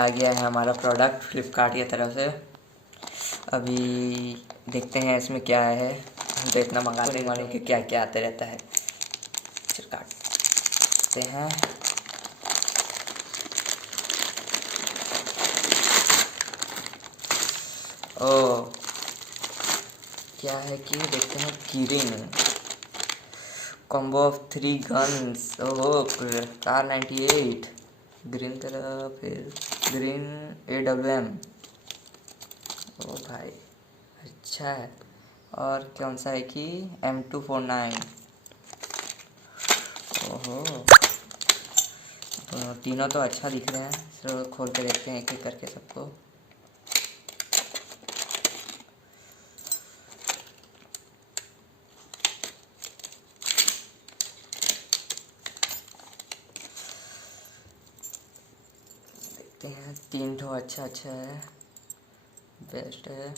आ गया है हमारा प्रोडक्ट फ्लिपकार्ट की तरफ से। अभी देखते हैं इसमें क्या है। हम तो इतना मंगाते नहीं मालूम कि क्या क्या आते रहता है। चल काटते हैं। ओ क्या है कि देखते हैं। Keyring combo of 3 guns. ओहो कार 98 ग्रीन तरह, फिर ग्रीन AWM। ओ भाई अच्छा है। और कौन सा है कि M249। ओहो तीनों तो अच्छा दिख रहे हैं। चलो खोल के देखते हैं एक एक करके सबको। देखते हैं 3 ठो अच्छा अच्छा है, बेस्ट है।